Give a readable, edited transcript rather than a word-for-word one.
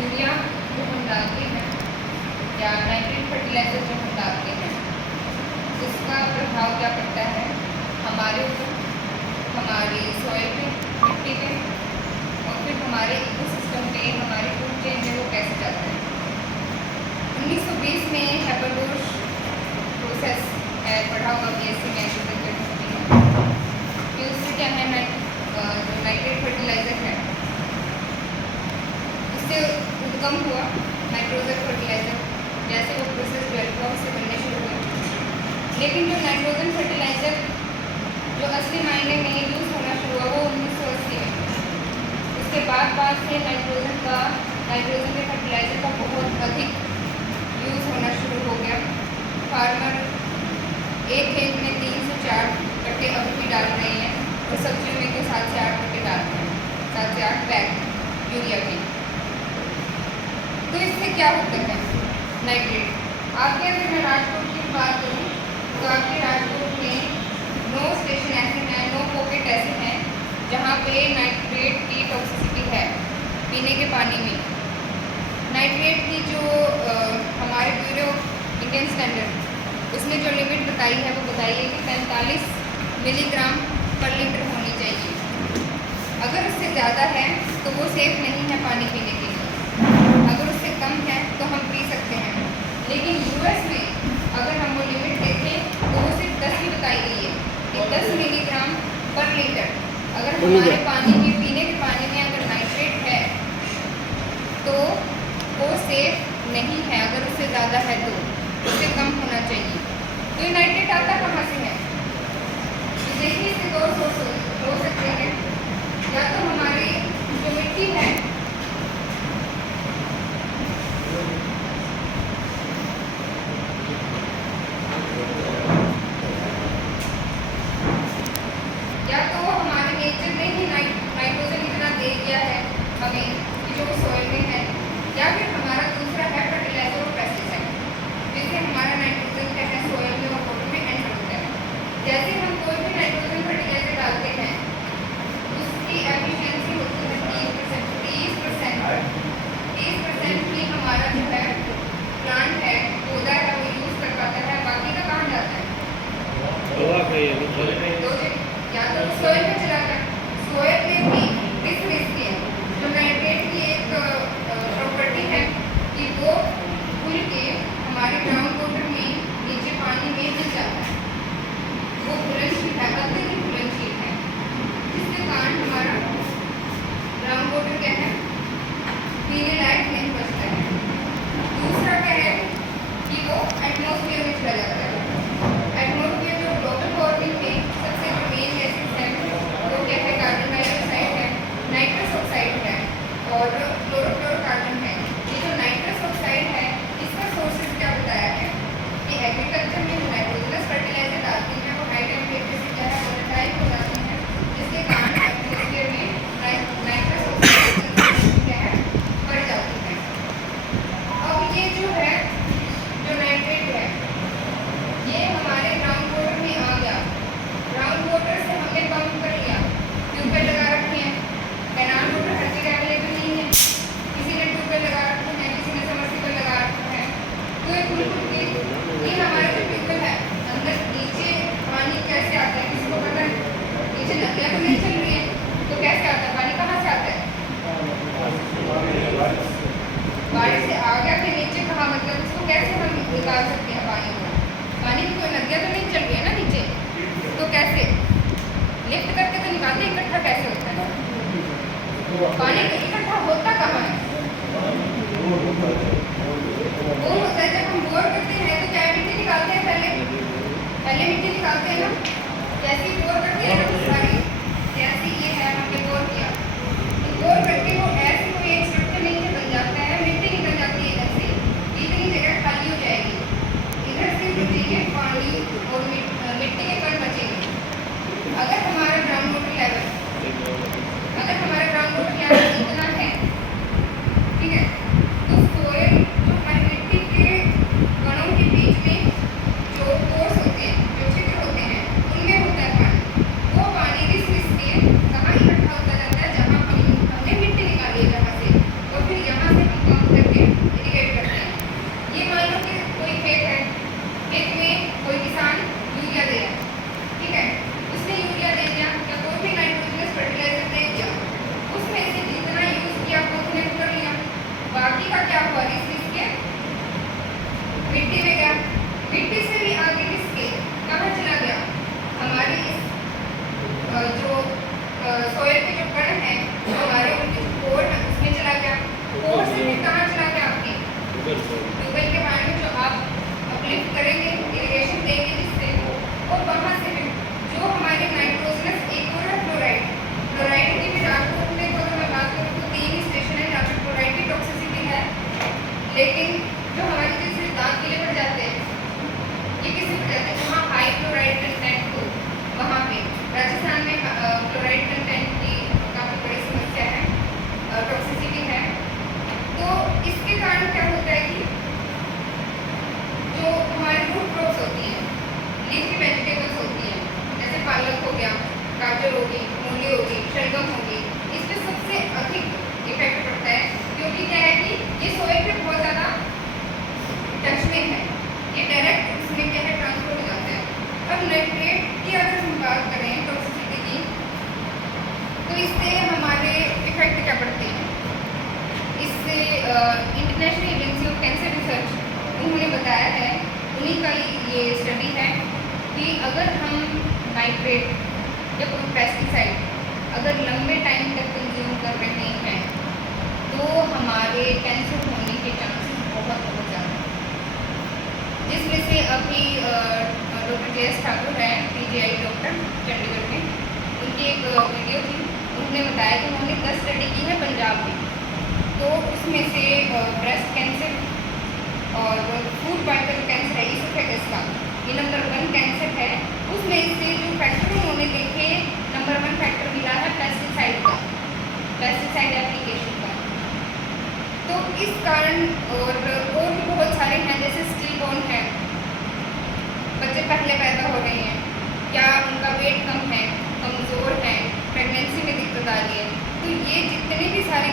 Urea जो हम डालते हैं या नाइट्रेट फर्टिलाइज़र जो हम डालते हैं उसका प्रभाव क्या पड़ता है हमारे ऊपर, हमारी सॉइल पे, मिट्टी पे और फिर हमारे इकोसिस्टम पे, हमारे फूड चेन में वो कैसे जाता है। 1920 में हैबरबोश प्रोसेस है, पढ़ा होगा BSc में कि उससे क्या है जो नाइट्रेट फर्टिलाइज़र है उससे उद्गम हुआ नाइट्रोजन फर्टिलाइज़र। जैसे वो प्रोसेस डेवलप हुआ उससे बनने शुरू हुए। लेकिन जो नाइट्रोजन फर्टिलाइज़र जो असली मायने में यूज़ होना शुरू हुआ वो 1980 में। उसके बाद से नाइट्रोजन के फर्टिलाइज़र का बहुत अधिक यूज़ होना शुरू हो गया। फार्मर एक खेत में 3 से 4 कट्टे अभी भी डाल रहे हैं और सब्जियों में तो 7 से 8 कट्टे डालते हैं, 7 से 8 बैग यूरिया के। तो इससे क्या होता है नाइट्रेट। आपके अगर मैं राजकोट की बात करूँ तो आपके राजकोट में 9 स्टेशन ऐसे हैं, 9 पॉकेट ऐसे हैं जहाँ पे नाइट्रेट की टॉक्सिसिटी है पीने के पानी में। नाइट्रेट की जो हमारे ब्यूरो ऑफ इंडियन स्टैंडर्ड उसने जो लिमिट बताई है वो बताई है कि 45 मिलीग्राम पर लीटर होनी चाहिए। अगर उससे ज़्यादा है तो वो सेफ़ नहीं है पानी पीने के लिए। अगर उससे कम है तो हम पी सकते हैं। लेकिन US में अगर हम वो लिमिट देखें तो वो सिर्फ 10 ही बताई गई है कि 10 मिलीग्राम पर लीटर। अगर हमारे पानी में, पीने के पानी में अगर नाइट्रेट है तो वो सेफ नहीं है। अगर उससे ज़्यादा है तो उससे कम होना चाहिए। तो ये नाइट्रेट आता कहाँ से है? तो देखिए इसके 2 सोर्स हो सकते हैं। या तो हमारी जो मिट्टी है या तो हमारे नेचर ने ही नाइट्रोजन इतना दे दिया है हमें कि जो सॉइल में है, या फिर हमारा दूसरा है फर्टिलाइजर और पेस्टिसाइड जिससे हमारा नाइट्रोजन क्या है सॉइल में और वाटर में एंटर होता है। जैसे हम कोई भी नाइट्रोजन फर्टिलाइजर डालते हैं उसकी एफिशिएंसी होती है 30% ही हमारा जो है प्लांट है, पौधा है, वो यूज़ कर पाता है। बाकी का कहाँ जाता है? या तो सोयल में चला गया। सोयल में भी इस रिस्क है। जो नाइट्रेट की एक प्रॉपर्टी है कि वो खुल के हमारे ग्राउंड वाटर में नीचे पानी में मिल जाता है। वो घुलनशील है, अत्यधिक घुलनशील है, जिसके कारण हमारा ग्राउंड वाटर क्या है पीने लायक नहीं बचता है। दूसरा क्या है कि वो एटमॉस्फेयर में चला जाता है। एटमॉस्फेयर जो ग्लोबल वार्मिंग में सबसे जो मेन गैसेस है वो क्या है? कार्बन डाइऑक्साइड है, नाइट्रस ऑक्साइड है और क्लोरोफ्लोरोकार्बन है। ये जो नाइट्रस ऑक्साइड है इसका सोर्सेज क्या बताया है कि एग्रीकल्चर में जो नाइट्रोजनस फर्टिलाइजर डालते हैं वो हाई टेम्परेचर से क्या है वोलेटाइल हो जाते हैं, जिसके कारण एटमॉस्फेयर में नाइट्रस ऑक्साइड क्या है बढ़ जाती है। अब ये जो है जो नाइट्रेट है ये हमारे ग्राउंड वाटर में आ गया। ग्राउंड वाटर से हमने पंप कर लिया, ट्यूबवेल लगा रखे हैं। कैनाल वाटर हर जगह अवेलेबल नहीं है, किसी ने ट्यूबवेल लगा रखे हैं, किसी ने सबमर्सिबल लगा रखा है। तो ये हमारा जो ट्यूबवेल है अंदर नीचे पानी कैसे आता है किसको पता है? नीचे नदियाँ तो नहीं चल रही है तो कैसे आता है पानी? कहाँ से आता है? बारिश से आ गया फिर नीचे कहाँ, मतलब उसको कैसे हम निकाल सकते हैं पानी को? पानी की कोई नदियाँ तो नहीं चल रही है ना नीचे, तो कैसे लिफ्ट करके तो निकालते? इकट्ठा कैसे होता है पानी? इकट्ठा होता कहाँ है? वो होता है जब हम बोर करते हैं तो क्या मिट्टी निकालते हैं, पहले मिट्टी निकालते हैं ना। जैसे बोर करते हैं ना सारी, जैसे ये है हमने बोर किया तो बोर करके वो ऐसे कोई एक स्ट्रक्चर नहीं बन जाता है, मिट्टी निकल जाती है इधर से, इतनी जगह खाली हो जाएगी, इधर से बचेंगे पानी और मिट्टी के कण बचेंगे। अगर हमारा ग्राउंड वाटर लेवल इतना है, ठीक है, तो सोयल जो हमारी मिट्टी के कणों के बीच में जो पोर्स होते हैं, जो छिद्र होते हैं, उनमें होता है पानी। वो पानी किस लिए कहाँ इकट्ठा होता जाता है? जहाँ हमने मिट्टी निकाली international agency of cancer research, उन्होंने बताया है, उन्हीं का ये स्टडी है कि अगर हम नाइट्रेट या कोई पेस्टिसाइड अगर लंबे टाइम तक कंज्यूम कर रहे हैं तो हमारे कैंसर होने के चांसेस बहुत ज़्यादा हैं। जिसमें से अभी डॉक्टर JS ठाकुर हैं, PGI डॉक्टर चंडीगढ़ में, उनकी एक वीडियो थी, उन्होंने बताया कि उन्होंने 10 स्टडी की है पंजाब में। तो उसमें से ब्रेस्ट कैंसर और फूड पाइपल कैंसर है, इसोफेगस का, ये नंबर 1 कैंसर है। उसमें से जो फैक्टर उन्होंने देखे, नंबर 1 फैक्टर मिला है पेस्टिसाइड का, पेस्टिसाइड एप्लीकेशन का। तो इस कारण और भी बहुत सारे हैं, जैसे स्टिल बॉर्न है, बच्चे पहले पैदा हो रहे हैं, क्या उनका वेट कम है, कमज़ोर है, प्रेगनेंसी में दिक्कत आ रही है, तो ये जितने भी सारे